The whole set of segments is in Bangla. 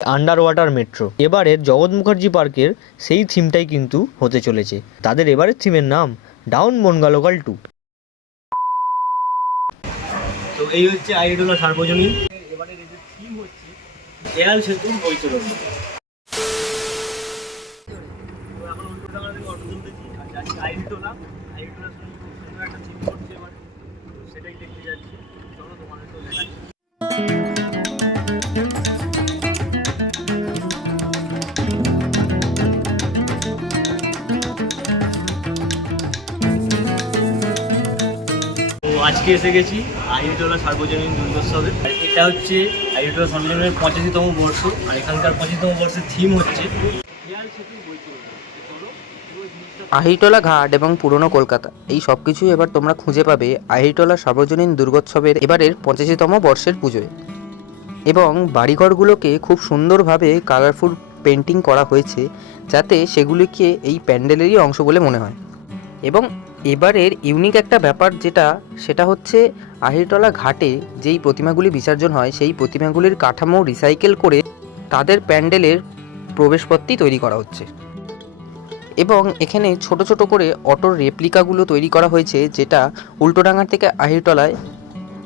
আন্ডার ওয়াটার মেট্রো এবারের জগৎ মুখার্জি পার্কের সেই থিমটাই কিন্তু হতে চলেছে। তাদের এবারের থিমের নাম ডাউন বনগাঁ লোকাল 2। তো এই হচ্ছে আইডোলা সার্বজনীন। এবারের এদের থিম হচ্ছে দেয়াল সেতু বৈতরণ। এখন উল্টোডাঙা থেকে অটো তুলতেছি আর যাচ্ছি আইডোলা। আইডোলা সুন্দর একটা থিম করছে এবারে, সেটাই দেখতে যাচ্ছি। চলো তোমাদেরকেও দেখাচ্ছি। আজকে এসে গেছি আইডোলা সার্বজনীন দুর্গোৎসবে। এটা হচ্ছে আইডোলা সার্বজনীনের 85তম বর্ষ। আর এখানকার 85তম বর্ষের থিম হচ্ছে দেয়াল সেতু বৈতরণ। আহিরটোলা ঘাট এবং পুরনো কলকাতা এই সব কিছুই এবার তোমরা খুঁজে পাবে আহিরটোলা সার্বজনীন দুর্গোৎসবের এবারের 85তম বর্ষের পুজোয়। এবং বাড়িঘরগুলোকে খুব সুন্দরভাবে কালারফুল পেন্টিং করা হয়েছে, যাতে সেগুলিকে এই প্যান্ডেলেরই অংশ বলে মনে হয়। এবং এবারের ইউনিক একটা ব্যাপার সেটা হচ্ছে আহিরটোলা ঘাটে যেই প্রতিমাগুলি বিসর্জন হয় সেই প্রতিমাগুলির কাঠামো রিসাইকেল করে তাদের প্যান্ডেলের প্রবেশপথটি তৈরি করা হচ্ছে। এবং এখানে ছোট ছোট করে অটোর রেপ্লিকাগুলো তৈরি করা হয়েছে, যেটা উল্টোডাঙা থেকে আহিরটোলায়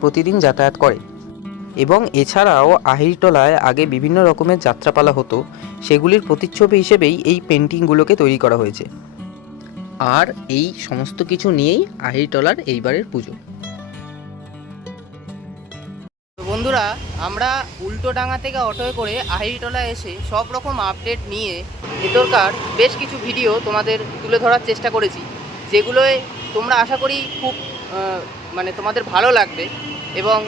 প্রতিদিন যাতায়াত করে। এবং এছাড়াও আহিরটোলায় আগে বিভিন্ন রকমের যাত্রাপালা হতো, সেগুলির প্রতিচ্ছবি হিসেবেই এই পেন্টিংগুলোকে তৈরি করা হয়েছে। আর এই সমস্ত কিছু নিয়েই আহিরটোলার এইবারের পুজো। তো বন্ধুরা, আমরা উল্টোডাঙা থেকে অটোয় করে আহিরটোলা এসে সব রকম আপডেট নিয়ে ভেতরকার বেশ কিছু ভিডিও তোমাদের তুলে ধরার চেষ্টা করেছি, যেগুলোয় তোমরা আশা করি খুব তোমাদের ভালো লাগবে। এবং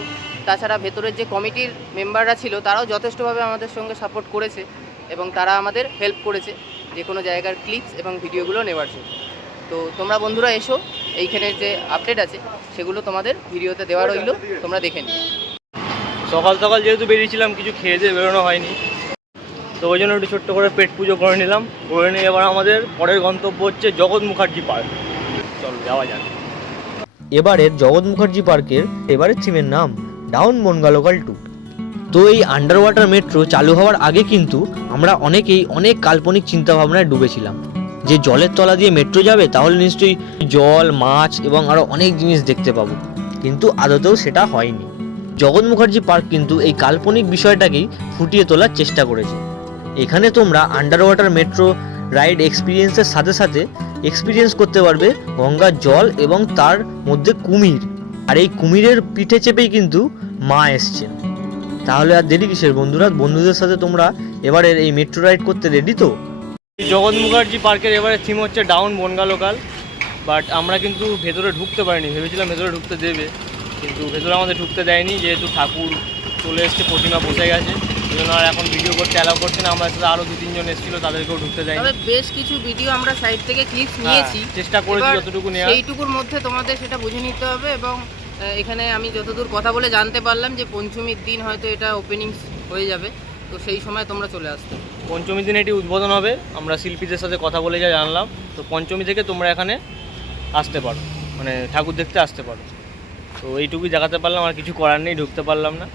তাছাড়া ভেতরের যে কমিটির মেম্বাররা ছিল তারাও যথেষ্টভাবে আমাদের সঙ্গে সাপোর্ট করেছে এবং তারা আমাদের হেল্প করেছে যে কোনো জায়গার ক্লিপস এবং ভিডিওগুলো নেওয়ার জন্য। তো তোমরা বন্ধুরা এসো, এইখানের যে আপডেট আছে সেগুলো তোমাদের ভিডিওতে দেওয়া রইল, তোমরা দেখে নিও। সকাল সকাল যেহেতু বেরিয়েছিলাম, কিছু খেয়ে দিয়ে বেরোনো হয়নি, তো ওই জন্য একটু ছোট্ট করে পেট পুজো করে নিলাম। করে নিয়ে এবার আমাদের পরের গন্তব্য হচ্ছে জগৎ মুখার্জি পার্ক। চলো যাওয়া যাক। এবারের জগৎ মুখার্জি পার্কের এবারের থিমের নাম ডাউন বনগাঁ লোকাল 2। তো এই আন্ডার ওয়াটার মেট্রো চালু হওয়ার আগে কিন্তু আমরা অনেকেই অনেক কাল্পনিক চিন্তাভাবনায় ডুবেছিলাম যে জলের তলা দিয়ে মেট্রো যাবে, তাহলে নিশ্চয়ই জল, মাছ এবং আরও অনেক জিনিস দেখতে পাবো। কিন্তু আদতেও সেটা হয়নি। জগৎ মুখার্জি পার্ক কিন্তু এই কাল্পনিক বিষয়টাকেই ফুটিয়ে তোলার চেষ্টা করেছে। এখানে তোমরা আন্ডার ওয়াটার মেট্রো রাইড এক্সপিরিয়েন্সের সাথে সাথে এক্সপিরিয়েন্স করতে পারবে গঙ্গার জল এবং তার মধ্যে কুমির। আর এই কুমিরের পিঠে চেপেই কিন্তু মা এসছেন। তাহলে আর দেরি কিসের বন্ধুরা? বন্ধুদের সাথে তোমরা এবারের এই মেট্রো রাইড করতে রেডি তো? জগৎ মুখার্জি পার্কের এবারে থিম হচ্ছে ডাউন বনগাঁ লোকাল। বাট আমরা কিন্তু ভেতরে ঢুকতে পারিনি, ভেবেছিলাম ভেতরে ঢুকতে দেবে, কিন্তু ভেতরে আমাদের ঢুকতে দেয়নি, যেহেতু ঠাকুর চলে এসছে, প্রতিমা বসে গেছে, সেই জন্য আর এখন ভিডিও করতে অ্যালাউ করছে না। আমাদের সাথে আরও 2-3 জন এসেছিলো, তাদেরকেও ঢুকতে দেয়নি। তবে বেশ কিছু ভিডিও আমরা সাইড থেকে ক্লিপস নিয়েছি, চেষ্টা করেছি যতটুকু নেওয়া। সেইটুকুর মধ্যে তোমাদের সেটা বুঝে নিতে হবে। এবং এখানে আমি যতদূর কথা বলে জানতে পারলাম যে পঞ্চমীর দিন হয়তো এটা ওপেনিং হয়ে যাবে, তো সেই সময় তোমরা চলে আসতে। পঞ্চমীর দিন এটি উদ্বোধন হবে, আমরা শিল্পীদের সাথে কথা বলে যা জানলাম। তো পঞ্চমী থেকে তোমরা এখানে আসতে পারো, মানে ঠাকুর দেখতে আসতে পারো। তো এইটুকুই দেখাতে পারলাম, আর কিছু করার নেই, ঢুকতে পারলাম না।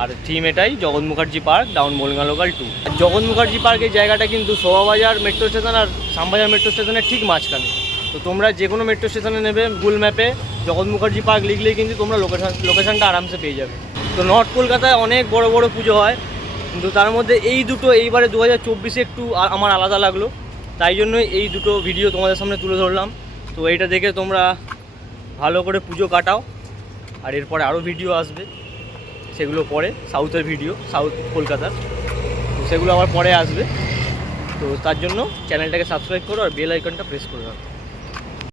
আর থিম এটাই Jagat Mukherjee park down Bongaon local 2। Jagat Mukherjee পার্কের জায়গাটা কিন্তু শোভাবাজার মেট্রো স্টেশন আর শ্যামবাজার মেট্রো স্টেশনের ঠিক মাঝখানে। তো তোমরা যে কোনো মেট্রো স্টেশনে নেবে, গুগল ম্যাপে জগৎ মুখার্জি পার্ক লিখলেই কিন্তু তোমরা লোকেশানটা আরামসে পেয়ে যাবে। তো নর্থ কলকাতায় অনেক বড় বড় পুজো হয়, কিন্তু তার মধ্যে এই দুটো এইবারে 2024-এ একটু আমার আলাদা লাগলো, তাই জন্যই এই দুটো ভিডিও তোমাদের সামনে তুলে ধরলাম। তো এইটা দেখে তোমরা ভালো করে পুজো কাটাও। আর এরপরে আরও ভিডিও আসবে, সেগুলো পরে সাউথের ভিডিও, সাউথ কলকাতার, তো সেগুলো আবার পরে আসবে। তো তার জন্য চ্যানেলটাকে সাবস্ক্রাইব করো আর বেল আইকনটা প্রেস করে রাখো।